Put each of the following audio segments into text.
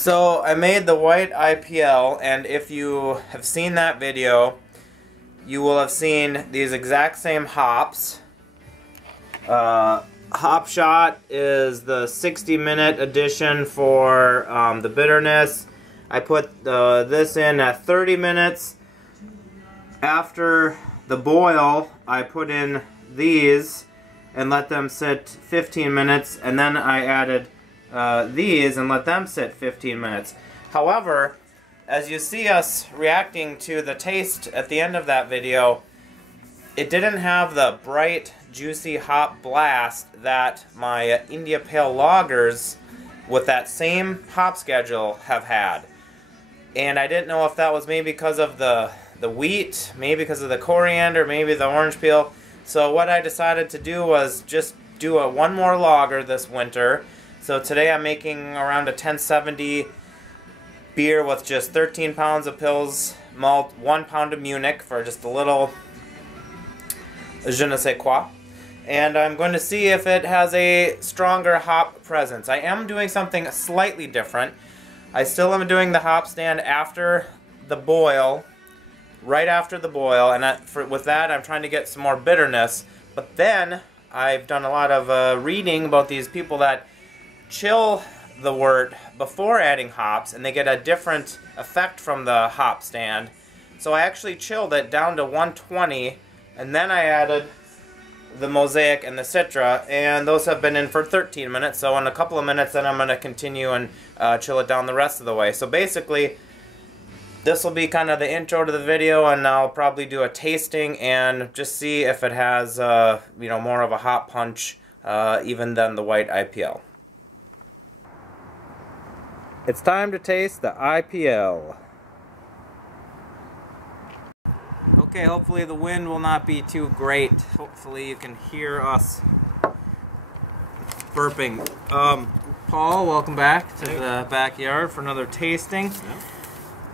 So I made the White IPL, and if you have seen that video, you will have seen these exact same hops. Hop Shot is the 60-minute edition for the bitterness. I put this in at 30 minutes. After the boil, I put in these and let them sit 15 minutes, and then I added these and let them sit 15 minutes. However, as you see us reacting to the taste at the end of that video, it didn't have the bright, juicy hop blast that my India Pale lagers with that same hop schedule have had. And I didn't know if that was maybe because of the wheat, maybe because of the coriander, maybe the orange peel. So what I decided to do was just do one more lager this winter. So today I'm making around a 1070 beer with just 13 pounds of Pils malt, 1 pound of Munich for just a little je ne sais quoi. And I'm going to see if it has a stronger hop presence. I am doing something slightly different. I still am doing the Hopstand after the boil, right after the boil, and with that I'm trying to get some more bitterness. But then I've done a lot of reading about these people that chill the wort before adding hops, and they get a different effect from the Hopstand. So I actually chilled it down to 120, and then I added the Mosaic and the Citra, and those have been in for 13 minutes. So in a couple of minutes then I'm going to continue and chill it down the rest of the way. So basically this will be kind of the intro to the video, and I'll probably do a tasting and just see if it has you know, more of a hop punch even than the White IPL. It's time to taste the IPL. Okay, hopefully the wind will not be too great. Hopefully you can hear us burping. Paul, welcome back to the backyard for another tasting. Yep.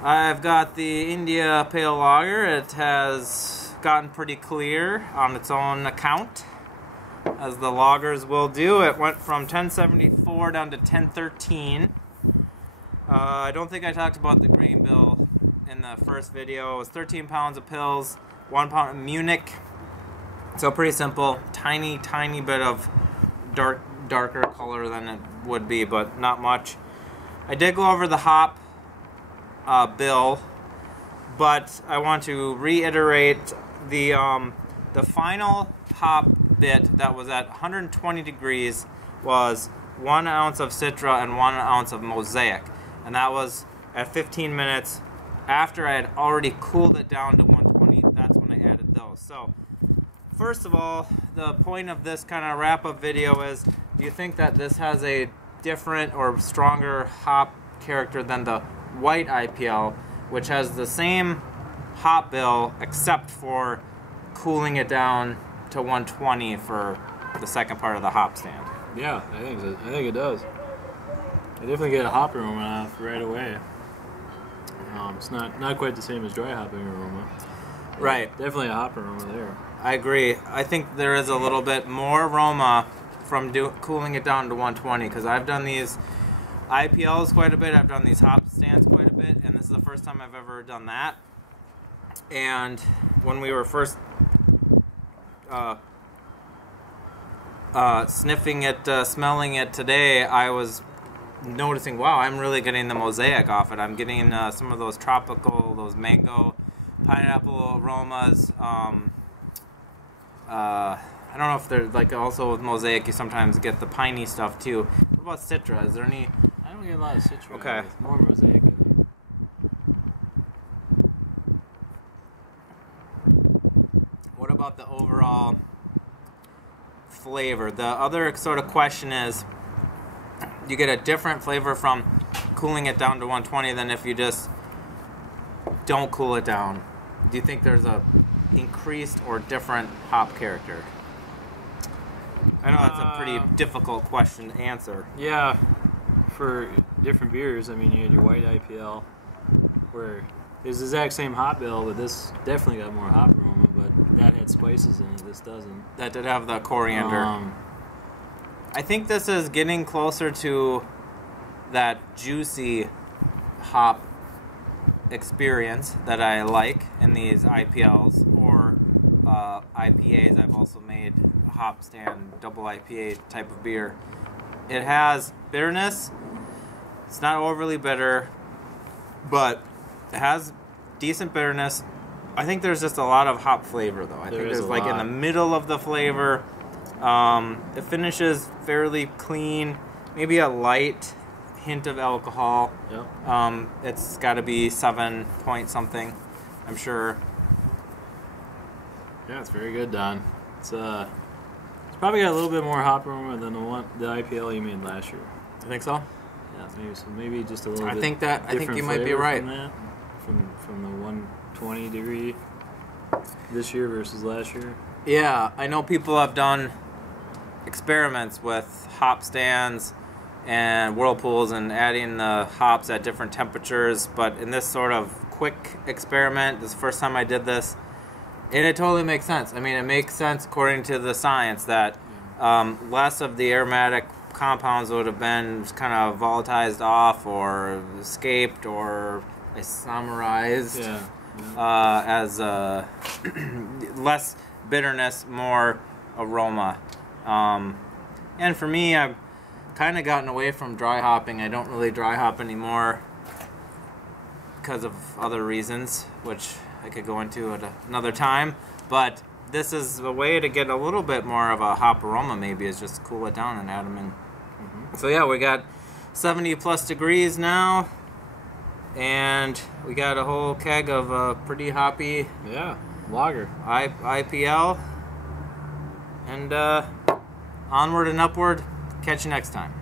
I've got the India Pale Lager. It has gotten pretty clear on its own account, as the lagers will do. It went from 1074 down to 1013. I don't think I talked about the grain bill in the first video. It was 13 pounds of Pils, 1 pound of Munich. So pretty simple. Tiny bit of darker color than it would be, but not much. I did go over the hop bill, but I want to reiterate the final hop bit that was at 120 degrees was 1 ounce of Citra and 1 ounce of Mosaic, and that was at 15 minutes after I had already cooled it down to 120. That's when I added those. So first of all, the point of this kind of wrap-up video is, do you think that this has a different or stronger hop character than the White IPL, which has the same hop bill except for cooling it down to 120 for the second part of the Hopstand? Yeah, I think so. I think it does. I definitely get a hop aroma right away. It's not quite the same as dry hopping aroma. Right. Definitely a hop aroma there. I agree. I think there is a little bit more aroma from cooling it down to 120, because I've done these IPLs quite a bit, I've done these Hopstands quite a bit, and this is the first time I've ever done that. And when we were first sniffing it, smelling it today, I was noticing, wow, I'm really getting the Mosaic off it. I'm getting some of those tropical, those mango, pineapple aromas. I don't know if they're, like, also with Mosaic you sometimes get the piney stuff too. What about Citra? Is there any? I don't get a lot of Citra. Okay. It's more Mosaic, I think. What about the overall flavor? The other sort of question is, you get a different flavor from cooling it down to 120 than if you just don't cool it down. Do you think there's a increased or different hop character? I know that's a pretty difficult question to answer. Yeah, for different beers, I mean, you had your White IPL, where it's the exact same hop bill, but this definitely got more hop aroma, but that had spices in it, this doesn't. That did have the coriander. I think this is getting closer to that juicy hop experience that I like in these IPLs or IPAs. I've also made a Hopstand double IPA type of beer. It has bitterness. It's not overly bitter, but it has decent bitterness. I think there's just a lot of hop flavor, though. I think there's like in the middle of the flavor. It finishes fairly clean. Maybe a light hint of alcohol. Yep. It's got to be 7 point something, I'm sure. Yeah, it's very good, Don. It's probably got a little bit more hop aroma than the IPL you made last year. I think so. Yeah, maybe just a little. I think you might be right. From the 120 degree this year versus last year. Yeah, I know people have done experiments with hop stands and whirlpools and adding the hops at different temperatures, but in this sort of quick experiment, this is the first time I did this, and it totally makes sense. I mean, it makes sense according to the science that less of the aromatic compounds would have been kind of volatilized off or escaped or isomerized as less bitterness, more aroma. And for me, I've kind of gotten away from dry hopping. I don't really dry hop anymore because of other reasons, which I could go into at another time. But this is a way to get a little bit more of a hop aroma, maybe, is just cool it down and add them in. So yeah, we got 70 plus degrees now, and we got a whole keg of pretty hoppy lager IPL, and onward and upward. Catch you next time.